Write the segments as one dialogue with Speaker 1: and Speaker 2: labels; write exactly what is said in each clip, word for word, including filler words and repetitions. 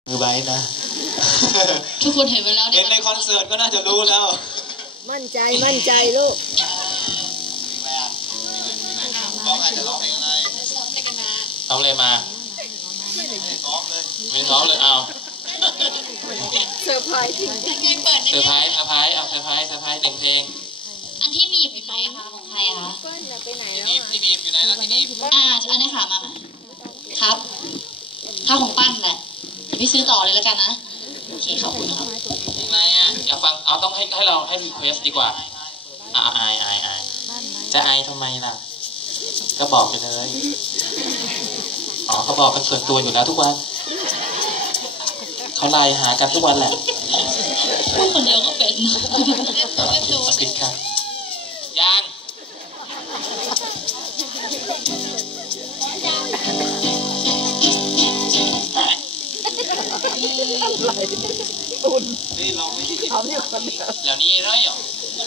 Speaker 1: มือไบนะ
Speaker 2: ทุกคนเห็นไปแล้ว
Speaker 1: เห็นในคอนเสิร์ตก็น่าจะรู้แล้ว
Speaker 3: มั่นใจมั่นใจลูก
Speaker 1: ร้องอะไรจะร้องเพลงอะไรร้องเลยมาไม่ซ้อมเลยไม่ซ้อมเลยเอา
Speaker 3: เซอร์ไพรส์จริง
Speaker 1: เซอร์ไพรส์เซอร์ไพรส์เอาเซอร์ไพรส์เซอร์ไพรส์แต่งเพลง
Speaker 2: อันที่มีไปไหนคะของใครคะ
Speaker 3: เปิ้ลไปไหนแล้ว
Speaker 1: ที่มีอยู่ไหนแล้วที่นี่
Speaker 2: อ่าอันนี้ค่ะมาครับข้าวของปั้นแหละพี่ซื้อต่อเลยแล้วกันนะโอเคขอบคุณครับ
Speaker 1: อะไรอ่ะอยากฟังเอาต้องให้ให้เราให้รีเควสดีกว่าอ่าอายอายอายจะอายทำไมล่ะก็บอกไปเลยอ๋อเขาบอกกันส่วนตัวอยู่แล้วทุกวันเขาไลน์หากันทุกวันแหละ
Speaker 2: พูดคนเดียวก็เป็น
Speaker 1: สกิดครับยัง
Speaker 3: ตุน
Speaker 1: นี่ลองไม่ดี
Speaker 3: ทำอยู่คนเดียว
Speaker 1: แล้วนี่ไรหรอ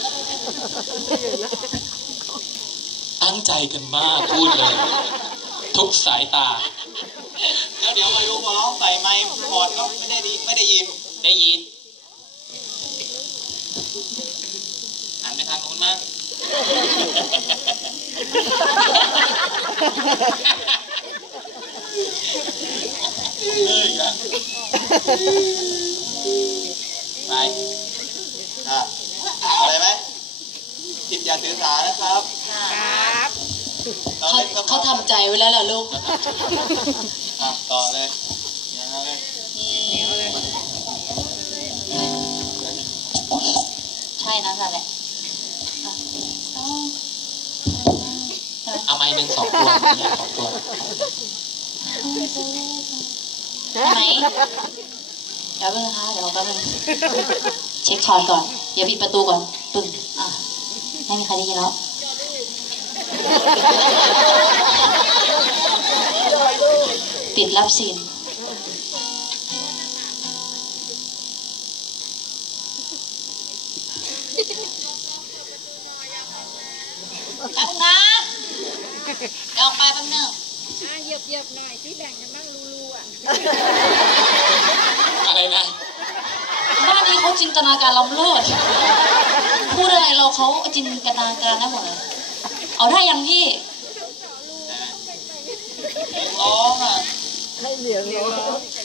Speaker 1: ตั้งใจกันมากพูดเลยทุกสายตาแล้วเดี๋ยวมาดูพอร้องใส่ไมค์บอดก็ไม่ได้ดีไม่ได้ยินได้ยินหันไปทางนู้นมั้งเลยอ่ะไปอ่ะอะไรไหมจิตอย่าถือสานะครับ
Speaker 3: ครับ
Speaker 2: เขาเขาทำใจไว้แล้วล่ะลูก
Speaker 1: อ่ะต่อเลยยังไงเลย
Speaker 2: ใช่นั่นแหละ
Speaker 1: เอาไม้หนึ่งสองตัวเนี่ยสองตัว
Speaker 2: ใช่ไหมเดี๋ยวเพิ่งนะคะเดี๋ยวแป๊บนึงเช็คช็อตก่อนอย่าปิดประตูก่อนปึ้งอ่ะไม่มีใครได้ยินแล้วปิดรับซีนแป๊บนะเดี๋ยวออกไปแป๊บนึง
Speaker 3: อ่ะเหยียบเหยียบหน่อยที่แบ่งกันบ้างรูๆอ่ะ
Speaker 1: อะไรนะ
Speaker 2: บ้านนี้เขาจินตนาการล้ำเลิศพูดอะไรเราเขาจินตนาการได้หมดเลยเอาได้ยังพี่
Speaker 1: ร้องอ่ะ
Speaker 3: ให้เหนียงร้อง